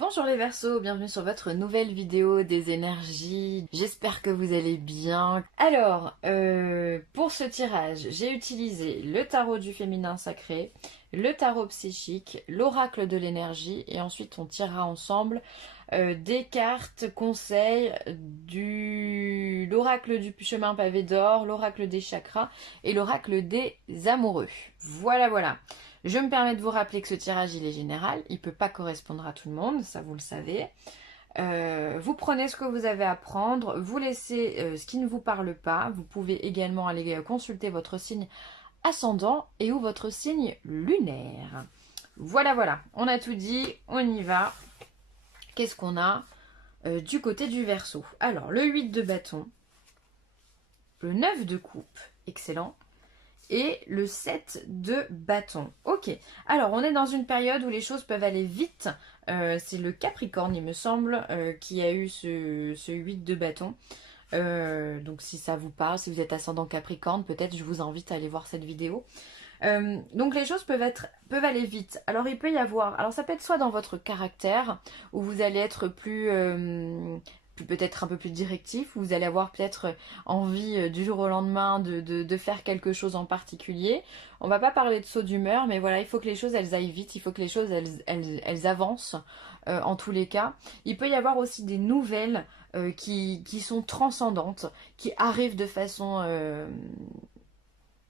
Bonjour les Verseaux, bienvenue sur votre nouvelle vidéo des énergies. J'espère que vous allez bien. Alors, pour ce tirage, j'ai utilisé le tarot du féminin sacré, le tarot psychique, l'oracle de l'énergie et ensuite on tirera ensemble des cartes conseils de l'oracle du chemin pavé d'or, l'oracle des chakras et l'oracle des amoureux. Voilà. Je me permets de vous rappeler que ce tirage il est général, il ne peut pas correspondre à tout le monde, ça vous le savez. Vous prenez ce que vous avez à prendre, vous laissez ce qui ne vous parle pas. Vous pouvez également aller consulter votre signe ascendant et ou votre signe lunaire. Voilà, on a tout dit, on y va. Qu'est-ce qu'on a du côté du Verseau? Alors, le 8 de bâton, le 9 de coupe, excellent. Et le 7 de bâton. Ok, alors on est dans une période où les choses peuvent aller vite. C'est le Capricorne, il me semble, qui a eu ce 8 de bâton. Donc si ça vous parle, si vous êtes ascendant Capricorne, peut-être je vous invite à aller voir cette vidéo. Donc les choses peuvent aller vite. Alors il peut y avoir, alors ça peut être soit dans votre caractère, où vous allez être peut-être un peu plus directif, où vous allez avoir peut-être envie du jour au lendemain de faire quelque chose en particulier. On va pas parler de saut d'humeur, mais voilà, il faut que les choses elles aillent vite, il faut que les choses elles avancent en tous les cas. Il peut y avoir aussi des nouvelles qui sont transcendantes, qui arrivent de façon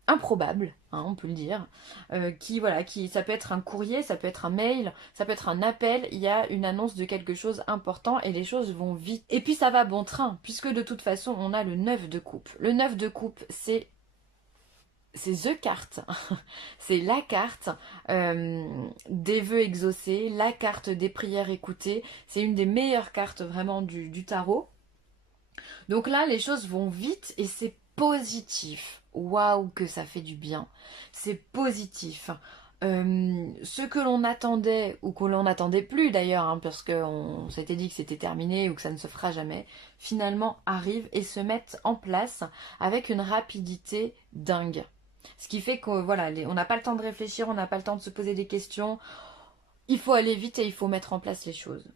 improbable, hein, on peut le dire, ça peut être un courrier, ça peut être un mail, ça peut être un appel, il y a une annonce de quelque chose important et les choses vont vite. Et puis ça va bon train, puisque de toute façon on a le 9 de coupe. Le 9 de coupe, c'est the carte, c'est la carte des vœux exaucés, la carte des prières écoutées, c'est une des meilleures cartes vraiment du tarot. Donc là, les choses vont vite et c'est positif. Waouh, que ça fait du bien. C'est positif. Ce que l'on attendait, ou que l'on n'attendait plus d'ailleurs, hein, parce qu'on s'était dit que c'était terminé ou que ça ne se fera jamais, finalement arrive et se mettent en place avec une rapidité dingue. Ce qui fait que voilà, on n'a pas le temps de réfléchir, on n'a pas le temps de se poser des questions. Il faut aller vite et il faut mettre en place les choses.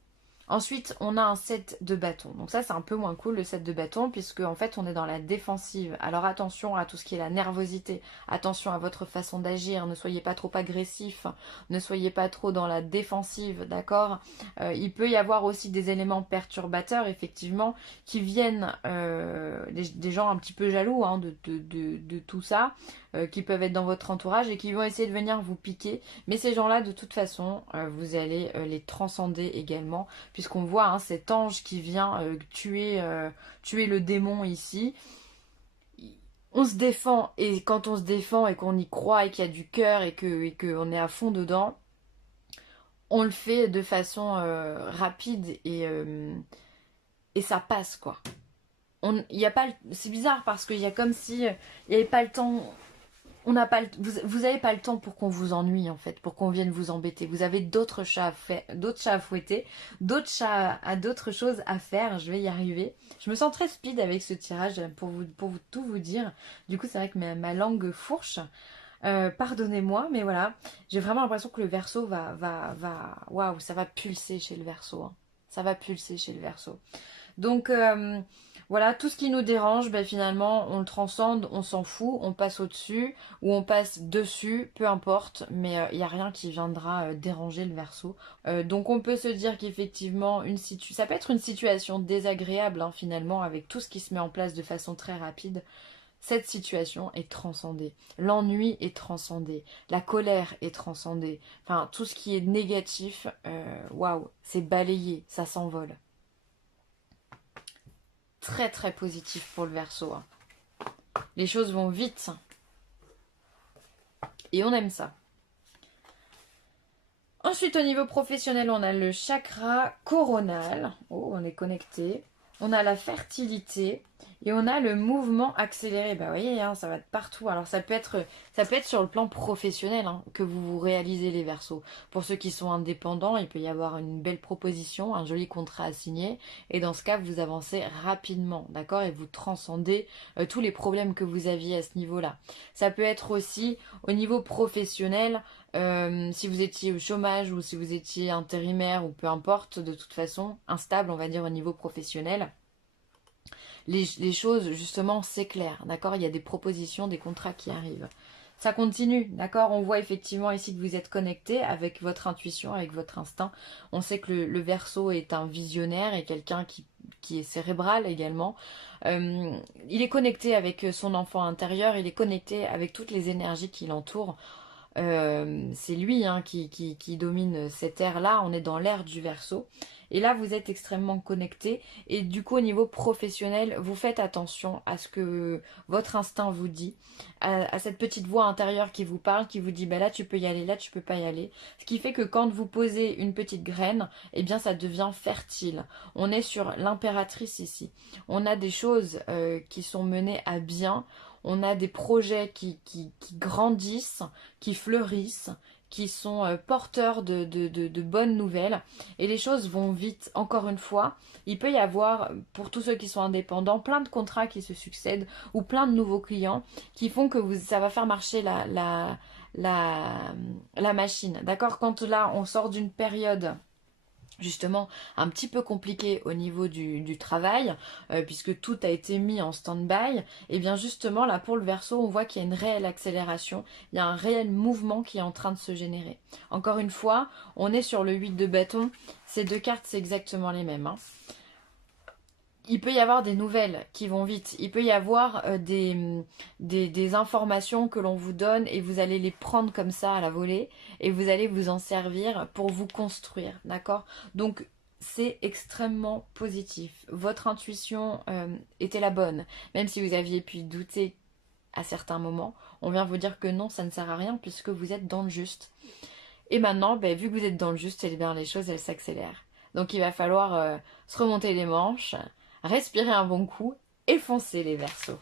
Ensuite, on a un 7 de bâton. Donc ça, c'est un peu moins cool, le 7 de bâton, puisque en fait, on est dans la défensive. Alors attention à tout ce qui est la nervosité. Attention à votre façon d'agir. Ne soyez pas trop agressif. Ne soyez pas trop dans la défensive, d'accord? Il peut y avoir aussi des éléments perturbateurs, effectivement, qui viennent des gens un petit peu jaloux hein, de tout ça, qui peuvent être dans votre entourage et qui vont essayer de venir vous piquer. Mais ces gens-là, de toute façon, vous allez les transcender également, puisqu'on voit hein, cet ange qui vient tuer le démon ici. On se défend, et quand on se défend et qu'on y croit et qu'il y a du cœur et qu'on est à fond dedans, on le fait de façon rapide et ça passe quoi. Y a pas, c'est bizarre parce qu'il y a comme si il n'y avait pas le temps. On n'a pas vous n'avez pas le temps pour qu'on vous ennuie en fait, pour qu'on vienne vous embêter. Vous avez d'autres chats à fouetter, d'autres choses à faire. Je vais y arriver. Je me sens très speed avec ce tirage pour tout vous dire. Du coup, c'est vrai que ma langue fourche. Pardonnez-moi, mais voilà, j'ai vraiment l'impression que le Verseau waouh, ça va pulser chez le Verseau. Hein. Ça va pulser chez le Verseau. Donc voilà, tout ce qui nous dérange, ben, finalement, on le transcende, on s'en fout, on passe au-dessus ou on passe dessus, peu importe, mais il n'y a rien qui viendra déranger le Verseau. Donc on peut se dire qu'effectivement, ça peut être une situation désagréable hein, finalement, avec tout ce qui se met en place de façon très rapide. Cette situation est transcendée. L'ennui est transcendé. La colère est transcendée. Enfin, tout ce qui est négatif, waouh, c'est balayé, ça s'envole. Très très positif pour le Verseau. Hein. Les choses vont vite. Et on aime ça. Ensuite, au niveau professionnel, on a le chakra coronal. Oh, on est connecté. On a la fertilité. Et on a le mouvement accéléré. Bah, vous voyez, hein, ça va de partout. Alors, ça peut être sur le plan professionnel hein, que vous réalisez les Verseaux. Pour ceux qui sont indépendants, il peut y avoir une belle proposition, un joli contrat à signer. Et dans ce cas, vous avancez rapidement, d'accord? Et vous transcendez tous les problèmes que vous aviez à ce niveau-là. Ça peut être aussi au niveau professionnel. Si vous étiez au chômage ou si vous étiez intérimaire ou peu importe, de toute façon, instable, on va dire, au niveau professionnel. Les choses, justement, s'éclairent, d'accord? Il y a des propositions, des contrats qui arrivent. Ça continue, d'accord? On voit effectivement ici que vous êtes connecté avec votre intuition, avec votre instinct. On sait que le Verseau est un visionnaire et quelqu'un qui est cérébral également. Il est connecté avec son enfant intérieur, il est connecté avec toutes les énergies qui l'entourent. C'est lui hein, qui domine cette ère-là. On est dans l'ère du Verseau. Et là, vous êtes extrêmement connecté. Et du coup, au niveau professionnel, vous faites attention à ce que votre instinct vous dit, à cette petite voix intérieure qui vous parle, qui vous dit bah là tu peux y aller, là tu peux pas y aller. Ce qui fait que quand vous posez une petite graine, eh bien ça devient fertile. On est sur l'impératrice ici. On a des choses qui sont menées à bien. On a des projets qui grandissent, qui fleurissent, qui sont porteurs de bonnes nouvelles. Et les choses vont vite. Encore une fois, il peut y avoir, pour tous ceux qui sont indépendants, plein de contrats qui se succèdent ou plein de nouveaux clients qui font que ça va faire marcher la machine. D'accord? Quand là, on sort d'une période justement un petit peu compliqué au niveau du travail, puisque tout a été mis en stand-by, et bien justement là pour le Verseau, on voit qu'il y a une réelle accélération, il y a un réel mouvement qui est en train de se générer. Encore une fois, on est sur le 8 de bâton, ces deux cartes c'est exactement les mêmes. Hein. Il peut y avoir des nouvelles qui vont vite. Il peut y avoir des informations que l'on vous donne et vous allez les prendre comme ça à la volée et vous allez vous en servir pour vous construire. D'accord? Donc, c'est extrêmement positif. Votre intuition était la bonne. Même si vous aviez pu douter à certains moments, on vient vous dire que non, ça ne sert à rien puisque vous êtes dans le juste. Et maintenant, ben, vu que vous êtes dans le juste, eh bien, les choses, elles s'accélèrent. Donc, il va falloir se remonter les manches, respirer un bon coup et foncer les Verseaux.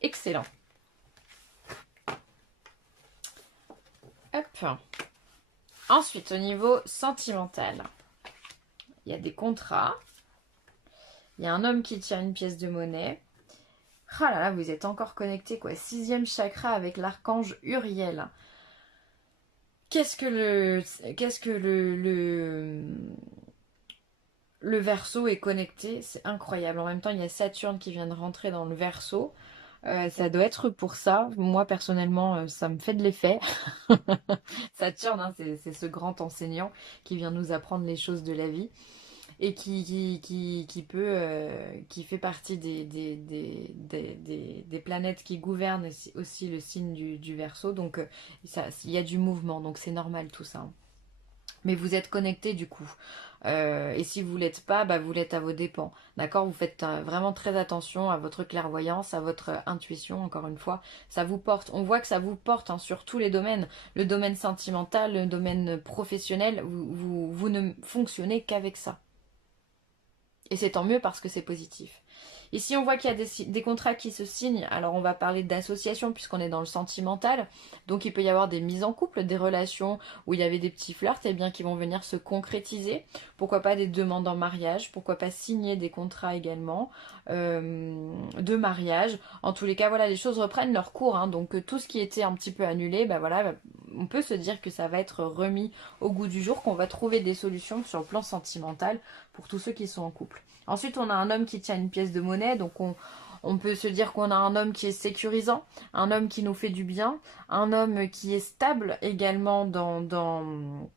Excellent. Hop. Ensuite, au niveau sentimental, il y a des contrats. Il y a un homme qui tient une pièce de monnaie. Ah là là, vous êtes encore connecté quoi. 6e chakra avec l'archange Uriel. Qu'est-ce que le Verseau est connecté, c'est incroyable. En même temps, il y a Saturne qui vient de rentrer dans le Verseau. Ça doit être pour ça. Moi, personnellement, ça me fait de l'effet. Saturne, hein, c'est ce grand enseignant qui vient nous apprendre les choses de la vie et qui fait partie des planètes qui gouvernent aussi le signe du Verseau. Donc, il y a du mouvement, donc c'est normal tout ça. Hein. Mais vous êtes connecté du coup. Et si vous ne l'êtes pas, bah, vous l'êtes à vos dépens. D'accord? Vous faites vraiment très attention à votre clairvoyance, à votre intuition, encore une fois. Ça vous porte. On voit que ça vous porte hein, sur tous les domaines. Le domaine sentimental, le domaine professionnel, vous ne fonctionnez qu'avec ça. Et c'est tant mieux parce que c'est positif. Ici, on voit qu'il y a des contrats qui se signent. Alors, on va parler d'association puisqu'on est dans le sentimental. Donc, il peut y avoir des mises en couple, des relations où il y avait des petits flirts et bien qui vont venir se concrétiser. Pourquoi pas des demandes en mariage? Pourquoi pas signer des contrats également de mariage? En tous les cas, voilà, les choses reprennent leur cours. Hein. Donc, tout ce qui était un petit peu annulé, bah voilà, on peut se dire que ça va être remis au goût du jour, qu'on va trouver des solutions sur le plan sentimental pour tous ceux qui sont en couple. Ensuite, on a un homme qui tient une pièce de monnaie, donc on peut se dire qu'on a un homme qui est sécurisant, un homme qui nous fait du bien, un homme qui est stable également dans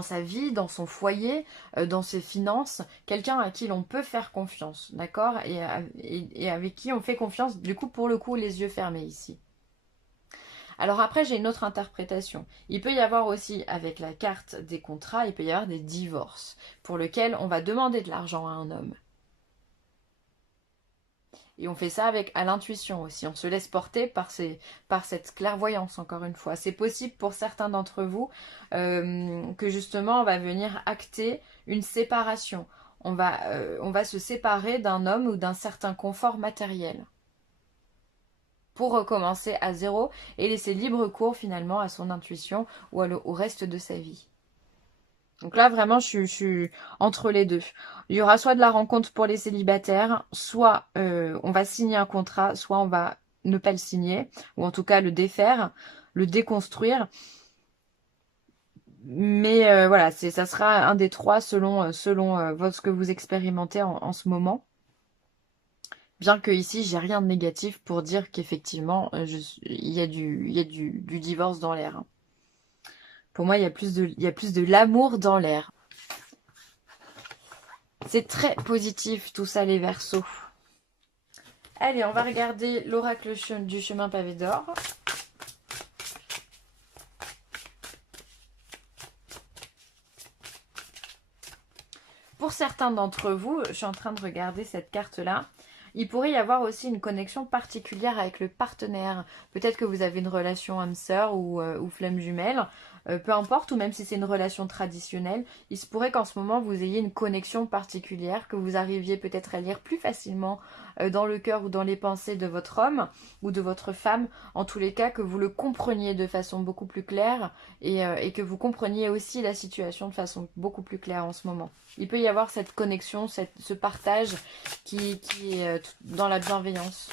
sa vie, dans son foyer, dans ses finances, quelqu'un à qui l'on peut faire confiance, d'accord, et avec qui on fait confiance, du coup, pour le coup, les yeux fermés ici. Alors après, j'ai une autre interprétation. Il peut y avoir aussi, avec la carte des contrats, il peut y avoir des divorces, pour lesquels on va demander de l'argent à un homme. Et on fait ça à l'intuition aussi. On se laisse porter par cette clairvoyance, encore une fois. C'est possible pour certains d'entre vous que justement, on va venir acter une séparation. on va se séparer d'un homme ou d'un certain confort matériel pour recommencer à zéro et laisser libre cours finalement à son intuition ou au reste de sa vie. Donc là, vraiment, je suis entre les deux. Il y aura soit de la rencontre pour les célibataires, soit on va signer un contrat, soit on va ne pas le signer, ou en tout cas le défaire, le déconstruire. Mais voilà, ça sera un des trois selon ce que vous expérimentez en ce moment. Bien que ici, j'ai rien de négatif pour dire qu'effectivement, il y a du divorce dans l'air. Pour moi, il y a plus de l'amour dans l'air. C'est très positif tout ça, les Verseaux. Allez, on va regarder l'oracle du chemin pavé d'or. Pour certains d'entre vous, je suis en train de regarder cette carte-là, il pourrait y avoir aussi une connexion particulière avec le partenaire. Peut-être que vous avez une relation âme-sœur ou flamme jumelle, peu importe, ou même si c'est une relation traditionnelle, il se pourrait qu'en ce moment vous ayez une connexion particulière, que vous arriviez peut-être à lire plus facilement dans le cœur ou dans les pensées de votre homme ou de votre femme, en tous les cas que vous le compreniez de façon beaucoup plus claire et que vous compreniez aussi la situation de façon beaucoup plus claire en ce moment. Il peut y avoir cette connexion, ce partage qui est dans la bienveillance.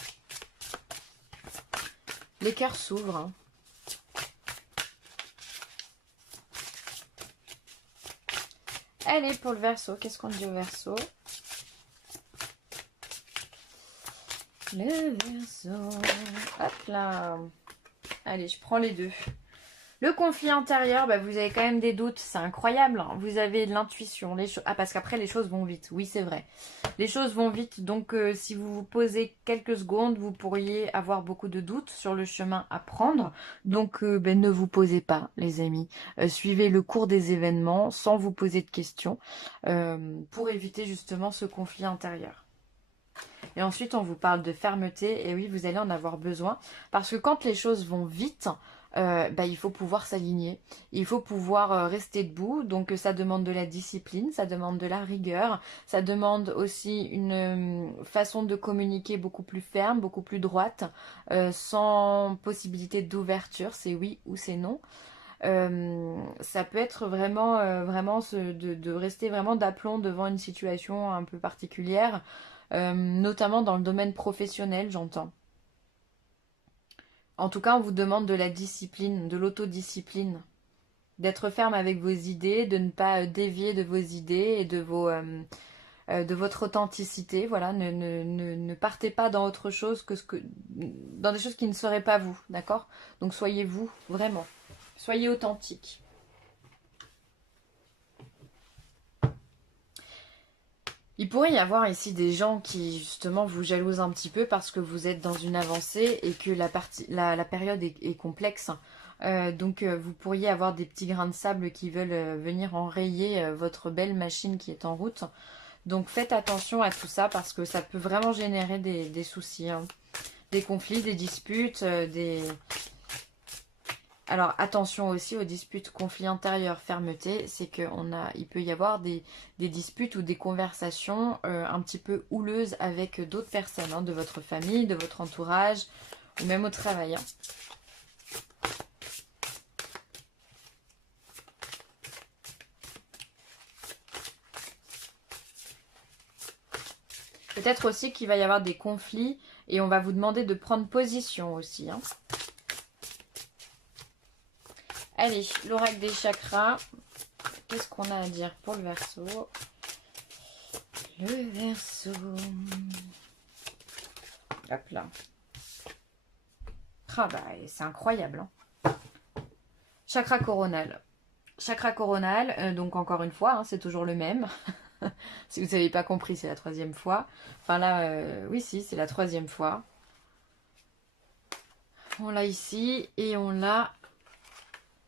Les cœurs s'ouvrent. Hein. Allez, pour le Verseau, qu'est-ce qu'on dit au Verseau? Le Verseau. Hop là. Allez, je prends les deux. Le conflit intérieur, bah, vous avez quand même des doutes, c'est incroyable. Hein. Vous avez de l'intuition. Ah, parce qu'après, les choses vont vite. Oui, c'est vrai. Les choses vont vite, donc si vous vous posez quelques secondes, vous pourriez avoir beaucoup de doutes sur le chemin à prendre. Donc, ne vous posez pas, les amis. Suivez le cours des événements sans vous poser de questions pour éviter justement ce conflit intérieur. Et ensuite, on vous parle de fermeté. Et oui, vous allez en avoir besoin. Parce que quand les choses vont vite, il faut pouvoir s'aligner. Il faut pouvoir rester debout. Donc, ça demande de la discipline, ça demande de la rigueur. Ça demande aussi une façon de communiquer beaucoup plus ferme, beaucoup plus droite, sans possibilité d'ouverture. C'est oui ou c'est non. Ça peut être vraiment, de rester vraiment d'aplomb devant une situation un peu particulière. Notamment dans le domaine professionnel, j'entends. En tout cas, on vous demande de la discipline, de l'autodiscipline, d'être ferme avec vos idées, de ne pas dévier de vos idées et de votre authenticité. Voilà, ne partez pas dans autre chose dans des choses qui ne seraient pas vous, d'accord? Donc soyez vous, vraiment. Soyez authentique. Il pourrait y avoir ici des gens qui justement vous jalousent un petit peu parce que vous êtes dans une avancée et que la période est complexe. Donc vous pourriez avoir des petits grains de sable qui veulent venir enrayer votre belle machine qui est en route. Donc faites attention à tout ça parce que ça peut vraiment générer des soucis. Hein. Des conflits, des disputes, Alors attention aussi aux disputes, conflits intérieurs, fermeté, c'est il peut y avoir des disputes ou des conversations un petit peu houleuses avec d'autres personnes, hein, de votre famille, de votre entourage, ou même au travail. Hein. Peut-être aussi qu'il va y avoir des conflits et on va vous demander de prendre position aussi. Hein. Allez, l'oracle des chakras. Qu'est-ce qu'on a à dire pour le Verseau? Le Verseau. Hop là. Ah bah, c'est incroyable. Hein. Chakra coronal. Chakra coronal, donc encore une fois, hein, c'est toujours le même. Si vous n'avez pas compris, c'est la 3e fois. Enfin là, oui, si, c'est la 3e fois. On l'a ici et on l'a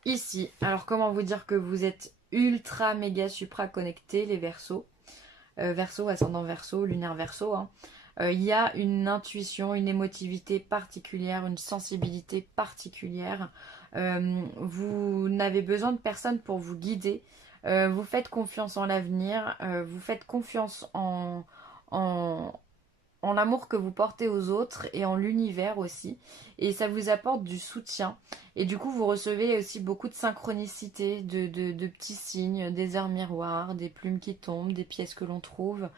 ici. Alors, comment vous dire que vous êtes ultra, méga, supra connectés, les Verseaux. Verseau, ascendant Verseau, lunaire Verseau. Hein. Il y a une intuition, une émotivité particulière, une sensibilité particulière. Vous n'avez besoin de personne pour vous guider. Vous faites confiance en l'avenir, vous faites confiance en, en l'amour que vous portez aux autres et en l'univers aussi. Et ça vous apporte du soutien. Et du coup, vous recevez aussi beaucoup de synchronicité, de petits signes, des heures miroirs, des plumes qui tombent, des pièces que l'on trouve,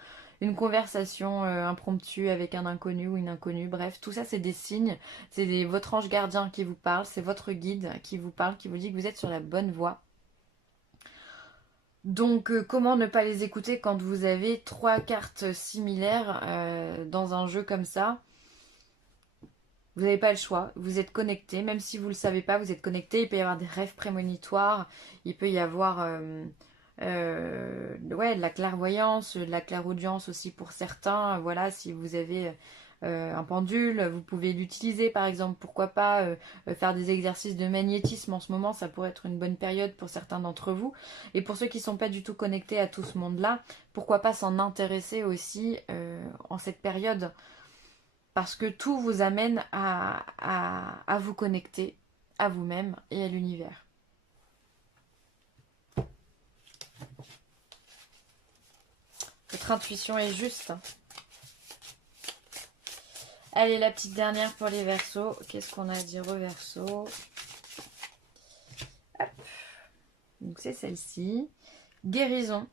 une conversation impromptue avec un inconnu ou une inconnue. Bref, tout ça, c'est des signes. C'est votre ange gardien qui vous parle, c'est votre guide qui vous parle, qui vous dit que vous êtes sur la bonne voie. Donc, comment ne pas les écouter quand vous avez 3 cartes similaires dans un jeu comme ça? Vous n'avez pas le choix, vous êtes connecté, même si vous ne le savez pas, vous êtes connecté. Il peut y avoir des rêves prémonitoires, il peut y avoir ouais, de la clairvoyance, de la clairaudience aussi pour certains. Voilà, si vous avez un pendule, vous pouvez l'utiliser par exemple. Pourquoi pas faire des exercices de magnétisme en ce moment, ça pourrait être une bonne période pour certains d'entre vous. Et pour ceux qui ne sont pas du tout connectés à tout ce monde-là, pourquoi pas s'en intéresser aussi en cette période, parce que tout vous amène à vous connecter à vous-même et à l'univers. Votre intuition est juste. Allez, la petite dernière pour les Verseaux. Qu'est-ce qu'on a à dire aux Verseaux? Hop. Donc c'est celle-ci. Guérison.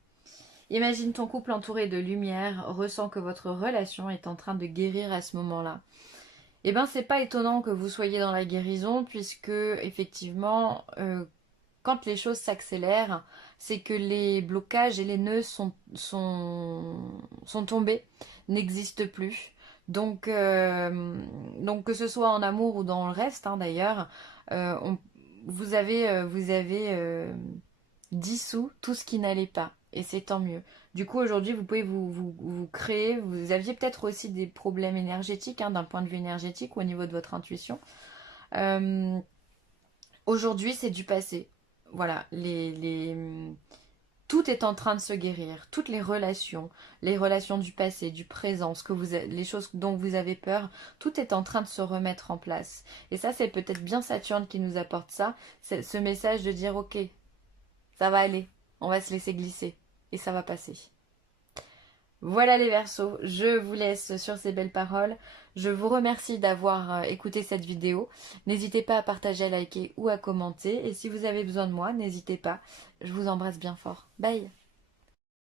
Imagine ton couple entouré de lumière, ressens que votre relation est en train de guérir à ce moment-là. Eh bien, c'est pas étonnant que vous soyez dans la guérison, puisque effectivement, quand les choses s'accélèrent, c'est que les blocages et les nœuds sont tombés, n'existent plus. Donc que ce soit en amour ou dans le reste, hein, d'ailleurs, vous avez dissous tout ce qui n'allait pas. Et c'est tant mieux. Du coup, aujourd'hui, vous pouvez vous créer. Vous aviez peut-être aussi des problèmes énergétiques, hein, d'un point de vue énergétique ou au niveau de votre intuition. Aujourd'hui, c'est du passé. Voilà, tout est en train de se guérir. Toutes les relations du passé, du présent, les choses dont vous avez peur, tout est en train de se remettre en place. Et ça, c'est peut-être bien Saturne qui nous apporte ça. C'est ce message de dire, ok, ça va aller, on va se laisser glisser et ça va passer. Voilà les Verseaux, je vous laisse sur ces belles paroles. Je vous remercie d'avoir écouté cette vidéo. N'hésitez pas à partager, à liker ou à commenter. Et si vous avez besoin de moi, n'hésitez pas. Je vous embrasse bien fort. Bye!